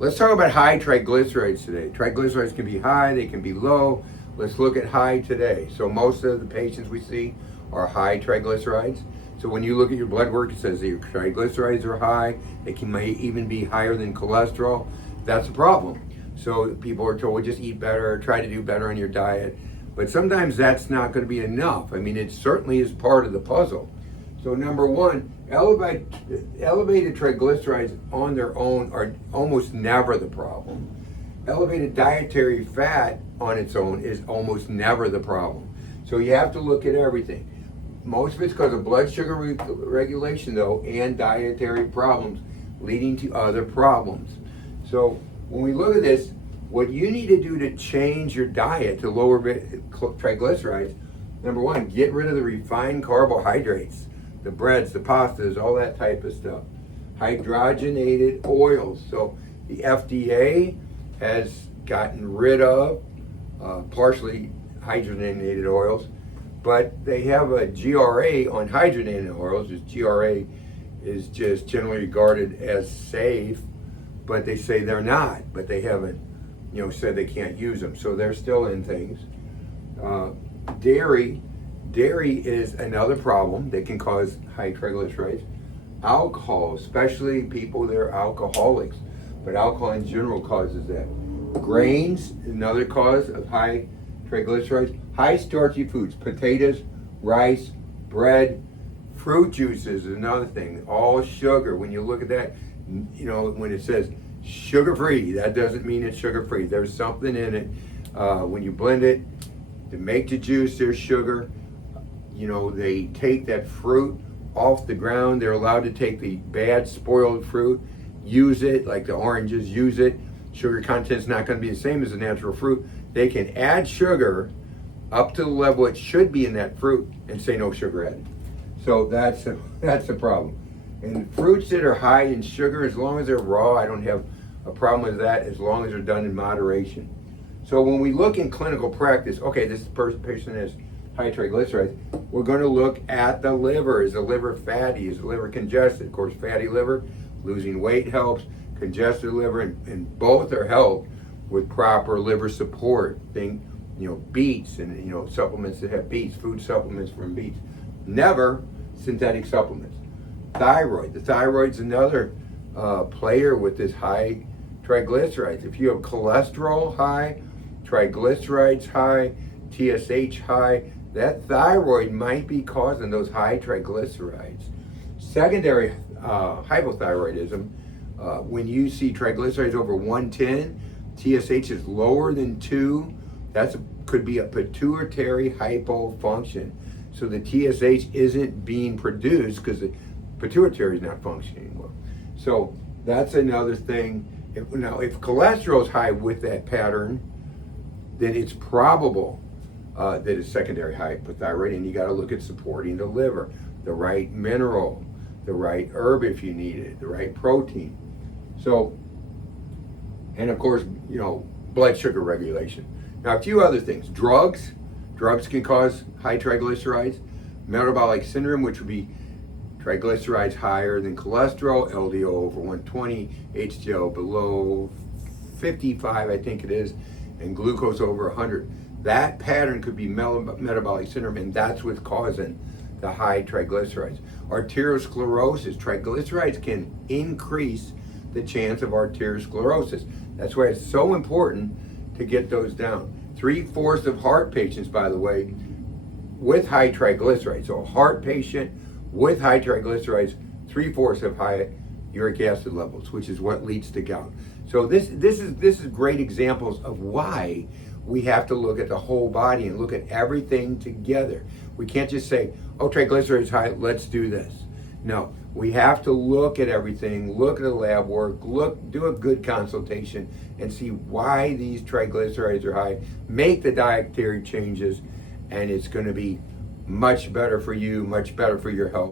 Let's talk about high triglycerides today. Triglycerides can be high, they can be low. Let's look at high today. So most of the patients we see are high triglycerides. So when you look at your blood work, it says that your triglycerides are high. They may even be higher than cholesterol. That's a problem. So people are told, just eat better, try to do better on your diet. But sometimes that's not going to be enough. I mean, it certainly is part of the puzzle. So number one, elevated triglycerides on their own are almost never the problem. Elevated dietary fat on its own is almost never the problem. So you have to look at everything. Most of it's because of blood sugar regulation though, and dietary problems leading to other problems. So when we look at this, what you need to do to change your diet to lower triglycerides, number one, get rid of the refined carbohydrates, the breads, the pastas, all that type of stuff. Hydrogenated oils. So the FDA has gotten rid of partially hydrogenated oils, but they have a GRA on hydrogenated oils. This GRA is just generally regarded as safe, but they say they're not, but they haven't, said they can't use them. So they're still in things. Dairy is another problem that can cause high triglycerides. Alcohol, especially people that are alcoholics, but alcohol in general causes that. Grains, another cause of high triglycerides. High starchy foods, potatoes, rice, bread, fruit juices is another thing. All sugar. When you look at that, when it says sugar-free, that doesn't mean it's sugar-free. There's something in it. When you blend it to make the juice, there's sugar. They take that fruit off the ground. They're allowed to take the bad spoiled fruit, use it, like the oranges, use it. Sugar content's not going to be the same as the natural fruit. They can add sugar up to the level it should be in that fruit and say no sugar added. So that's a problem. And fruits that are high in sugar, as long as they're raw, I don't have a problem with that, as long as they're done in moderation. So when we look in clinical practice, okay, this patient has high triglycerides, we're going to look at the liver. Is the liver fatty? Is the liver congested? Of course, fatty liver, losing weight helps. Congested liver, and both are helped with proper liver support. Think, beets and, supplements that have beets, food supplements from beets. Never synthetic supplements. Thyroid. The thyroid's another player with this high triglycerides. If you have cholesterol high, triglycerides high, TSH high, that thyroid might be causing those high triglycerides. Secondary hypothyroidism, when you see triglycerides over 110, TSH is lower than 2, could be a pituitary hypofunction. So the TSH isn't being produced because the pituitary is not functioning well. So that's another thing. If cholesterol is high with that pattern, then it's probable that it's secondary hypothyroid, and you got to look at supporting the liver, the right mineral, the right herb if you need it, the right protein. So, and of course, blood sugar regulation. Now, a few other things. Drugs can cause high triglycerides. Metabolic syndrome, which would be triglycerides higher than cholesterol, LDL over 120, HDL below 55, I think it is, and glucose over 100. That pattern could be metabolic syndrome, and that's what's causing the high triglycerides. Arteriosclerosis, triglycerides can increase the chance of arteriosclerosis. That's why it's so important to get those down. 3/4 of heart patients, by the way, with high triglycerides. So a heart patient with high triglycerides, 3/4 have high uric acid levels, which is what leads to gout. So this is great examples of why we have to look at the whole body and look at everything together. We can't just say, oh, triglycerides high, let's do this. No, we have to look at everything, look at the lab work, do a good consultation and see why these triglycerides are high, make the dietary changes, and it's going to be much better for you, much better for your health.